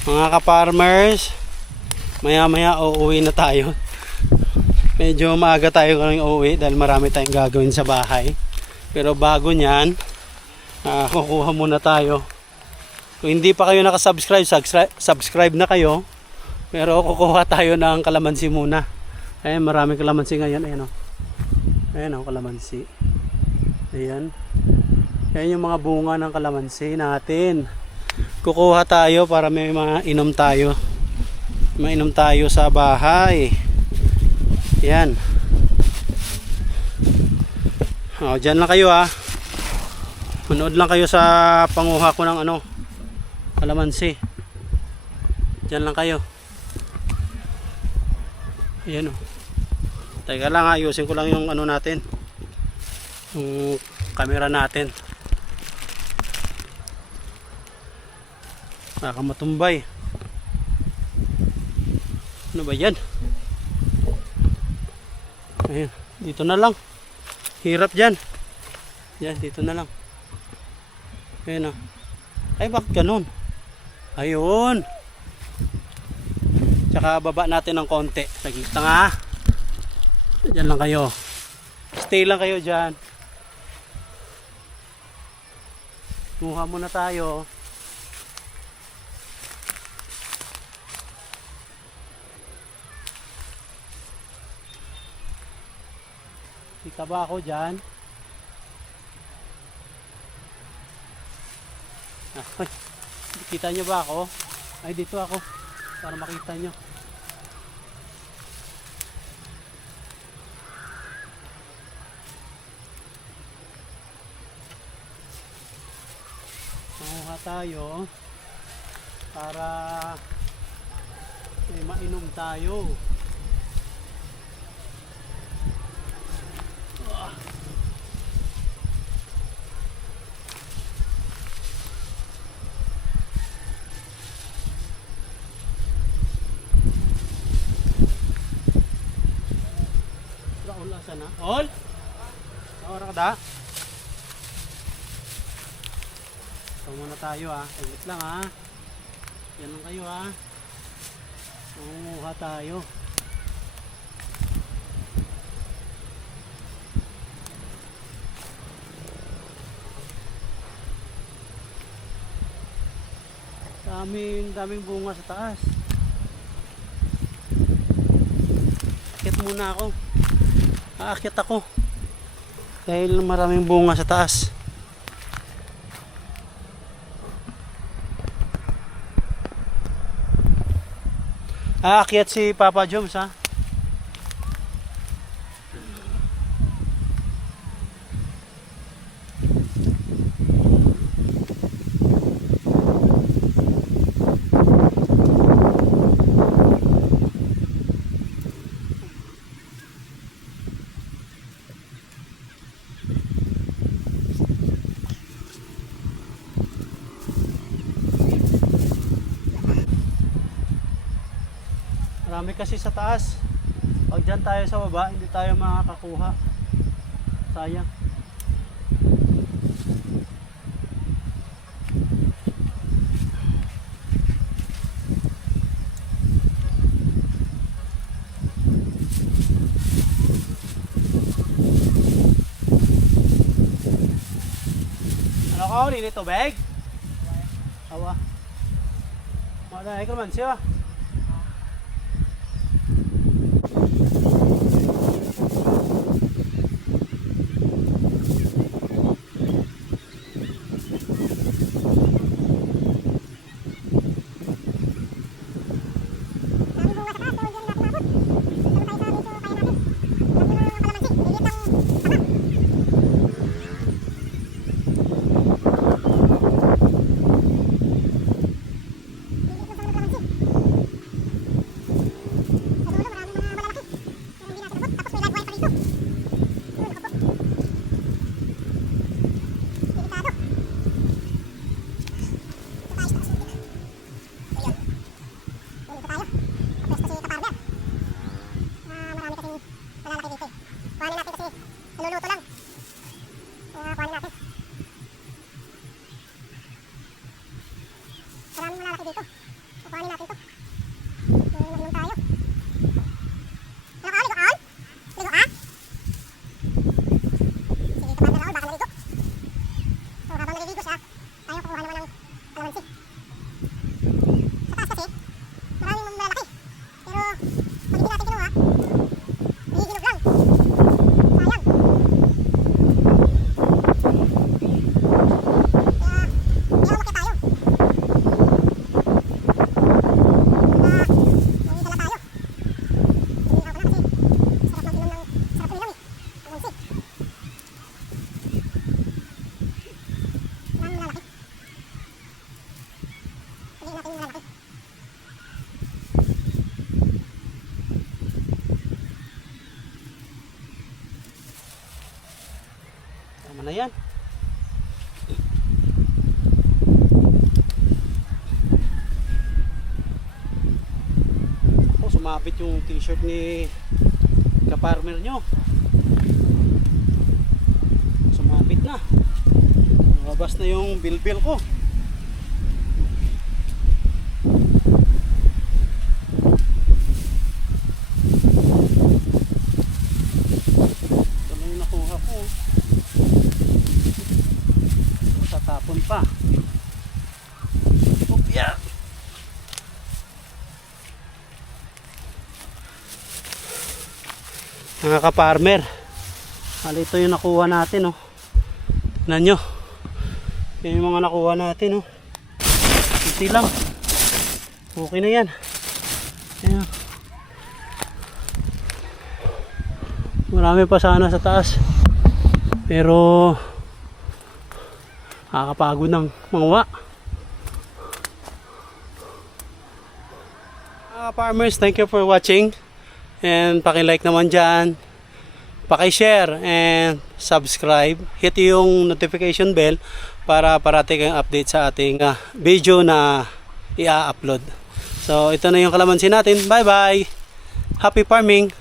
Mga ka-farmers, maya-maya uuwi na tayo. Medyo maaga tayo ngayon uuwi dahil marami tayong gagawin sa bahay. Pero bago nyan, kukuha muna tayo. Kung hindi pa kayo nakasubscribe, subscribe na kayo. Pero kukuha tayo ng kalamansi muna. Ayan, maraming kalamansi ngayon. Ayan o. Ayan o, kalamansi. Ayan. Ayan yung mga bunga ng kalamansi natin. Kukuha tayo para may mainom tayo. Mainom tayo sa bahay. Yan. O, dyan lang kayo ha. Manood lang kayo sa panguha ko ng kalamansi. Dyan lang kayo. Ayan o. Teka lang ha, ayusin ko lang yung natin. Yung camera natin. Baka matumbay. Ano ba yan? Ayan, dito na lang. Hirap dyan. Yan, dito na lang. Ayan o. Ay, bakit ganun? Ayun. Tsaka baba natin ng konti. Nagkita nga. Dyan lang kayo. Stay lang kayo dyan. Muha muna tayo. Kita ba ako dyan? Ay, kita nyo ba ako? Ay, dito ako. Para makita nyo. Makuha tayo. Para may mainom tayo. Sana. All? Ora ka da? Ito muna tayo ha. Saglit lang ha. Yan lang kayo ha. Mangunguha tayo. Daming bunga sa taas. Akit muna ako. Aakyat ako dahil maraming bunga sa taas. Aakyat si Papa Joms ha. Marami kasi sa taas. Pag dyan tayo sa baba, hindi tayo makakakuha. Sayang. Ano ka? Linit tubig? Awa. Wala ka man siya. Kukuhanin natin to. Nagulong tayo. Ano ka? Ligo on? Ligo ah? Sige, kapatid Raul, baka naligo. So, habang naliligo siya, tayo kukuha naman ng kalamansi. Sa taas kasi, maraming malalaki. Pero, pag hindi natin kinuha, hihinog lang. Sayang. Kaya, umakit tayo. May dala tayo. Hinihinga ko na kasi sarap uminom eh. Kalamansi. Maraming malalaki. Piliin natin yung malalaki. Tama na yan. Oh, sumabit yung t-shirt ni kaparmer nyo. Sumabit na. Lumabas na yung bilbil ko. Ito na yung nakuha ko. Tatapon pa. Oh, yeah. Mga kaparmer, ito yung nakuha natin, oh. Tignan nyo. Yan yung mga nakuha natin, oh. Kunti lang. Okay na yan. Ayan. Marami pa sana sa taas. Pero nakakapagod ng manguha. Farmers, thank you for watching. And paki-like naman dyan, paki-share and subscribe. Hit yung notification bell para parati kayong update sa ating video na i-upload. So ito na yung kalamansi natin. Bye bye. Happy farming.